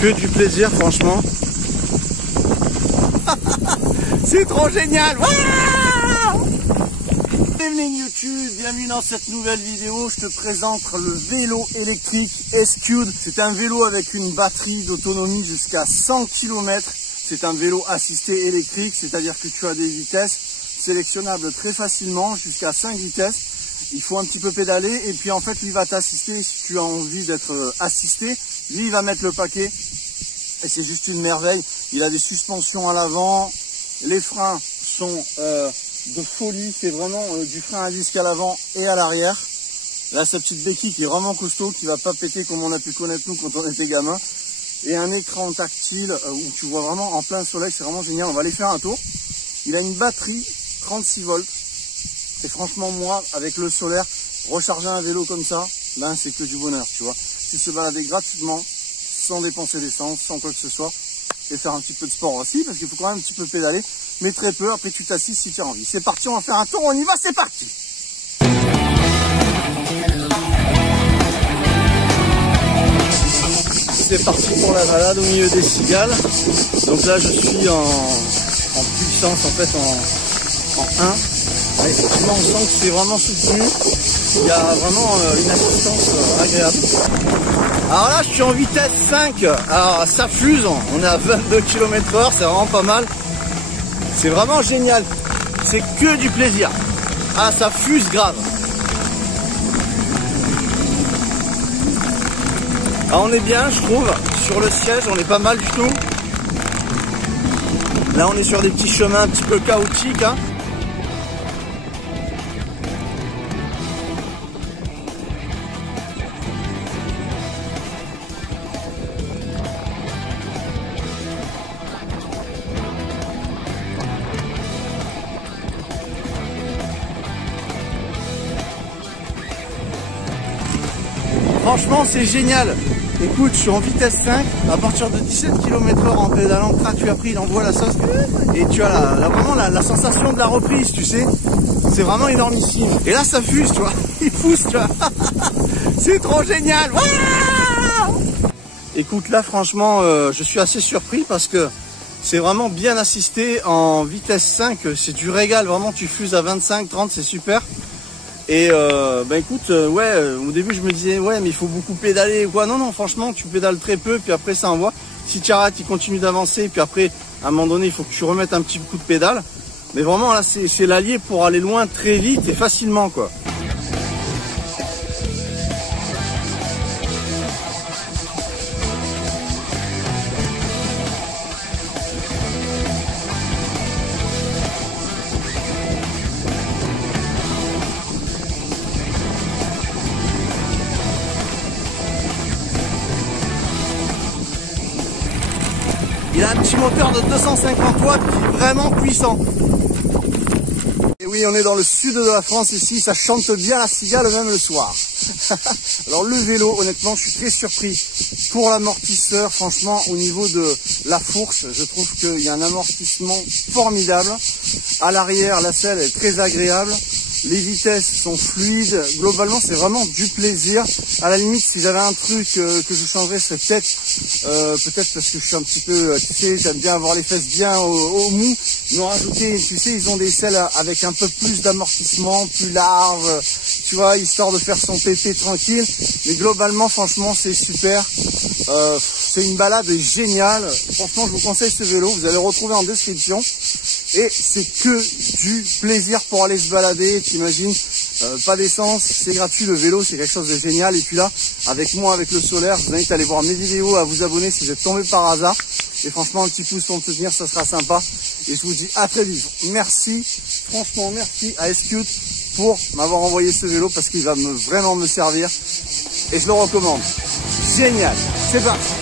Que du plaisir, franchement. C'est trop génial. Bienvenue YouTube, bienvenue dans cette nouvelle vidéo. Je te présente le vélo électrique S-Cube. C'est un vélo avec une batterie d'autonomie jusqu'à 100 km. C'est un vélo assisté électrique, c'est-à-dire que tu as des vitesses sélectionnables très facilement, jusqu'à 5 vitesses. Il faut un petit peu pédaler et puis en fait lui va t'assister si tu as envie d'être assisté. Lui il va mettre le paquet et c'est juste une merveille. Il a des suspensions à l'avant, les freins sont de folie, c'est vraiment du frein à disque à l'avant et à l'arrière. Là sa petite béquille qui est vraiment costaud, qui va pas péter comme on a pu connaître nous quand on était gamin. Et un écran tactile où tu vois vraiment en plein soleil, c'est vraiment génial. On va aller faire un tour. Il a une batterie 36 volts. Et franchement, moi, avec le solaire, recharger un vélo comme ça, ben, c'est que du bonheur, tu vois. Tu se balader gratuitement, sans dépenser d'essence, sans quoi que ce soit, et faire un petit peu de sport aussi, parce qu'il faut quand même un petit peu pédaler, mais très peu. Après, tu t'assises si tu as envie. C'est parti, on va faire un tour, on y va, c'est parti! C'est parti pour la balade au milieu des cigales. Donc là, je suis en puissance, en fait, en 1. Ouais, effectivement, on sent que c'est vraiment soutenu. Il y a vraiment une assistance agréable. Alors là, je suis en vitesse 5. Alors ça fuse, on est à 22 km/h, c'est vraiment pas mal. C'est vraiment génial. C'est que du plaisir. Ah, ça fuse grave. Ah, on est bien, je trouve. Sur le siège, on est pas mal du tout. Là, on est sur des petits chemins un petit peu chaotiques, hein. Franchement, c'est génial. Écoute, je suis en vitesse 5, à partir de 17 km/h en pédalant, tu as pris, il envoie la sauce et tu as vraiment la sensation de la reprise, tu sais. C'est vraiment énormissime. Et là, ça fuse, tu vois. Il pousse, tu vois. C'est trop génial. Écoute, là, franchement, je suis assez surpris parce que c'est vraiment bien assisté en vitesse 5. C'est du régal, vraiment, tu fuses à 25, 30, c'est super. Et bah écoute, ouais, au début je me disais ouais mais il faut beaucoup pédaler ou quoi. Non, franchement tu pédales très peu, puis après ça envoie. Si tu arrêtes, il continue d'avancer, puis après à un moment donné il faut que tu remettes un petit coup de pédale. Mais vraiment là c'est l'allié pour aller loin très vite et facilement quoi. Il a un petit moteur de 250 watts qui est vraiment puissant. Et oui, on est dans le sud de la France ici, ça chante bien la cigale même le soir. Alors le vélo, honnêtement, je suis très surpris pour l'amortisseur. Franchement, au niveau de la fourche, je trouve qu'il y a un amortissement formidable. À l'arrière, la selle est très agréable. Les vitesses sont fluides. Globalement, c'est vraiment du plaisir. À la limite, si j'avais un truc que je changerais, c'est peut-être parce que je suis un petit peu, tu sais, j'aime bien avoir les fesses bien au mou. Ils ont rajouté, tu sais, ils ont des selles avec un peu plus d'amortissement, plus large, tu vois, histoire de faire son PT tranquille. Mais globalement, franchement, c'est super. C'est une balade géniale. Franchement, je vous conseille ce vélo. Vous allez le retrouver en description. Et c'est que du plaisir pour aller se balader. T'imagines, pas d'essence, c'est gratuit. Le vélo, c'est quelque chose de génial. Et puis là, avec moi, avec le solaire, je vous invite à aller voir mes vidéos, à vous abonner si vous êtes tombé par hasard. Et franchement, un petit pouce pour me soutenir, ça sera sympa. Et je vous dis à très vite. Merci, franchement, merci à S-Cube pour m'avoir envoyé ce vélo parce qu'il va vraiment me servir. Et je le recommande. Génial. C'est parti.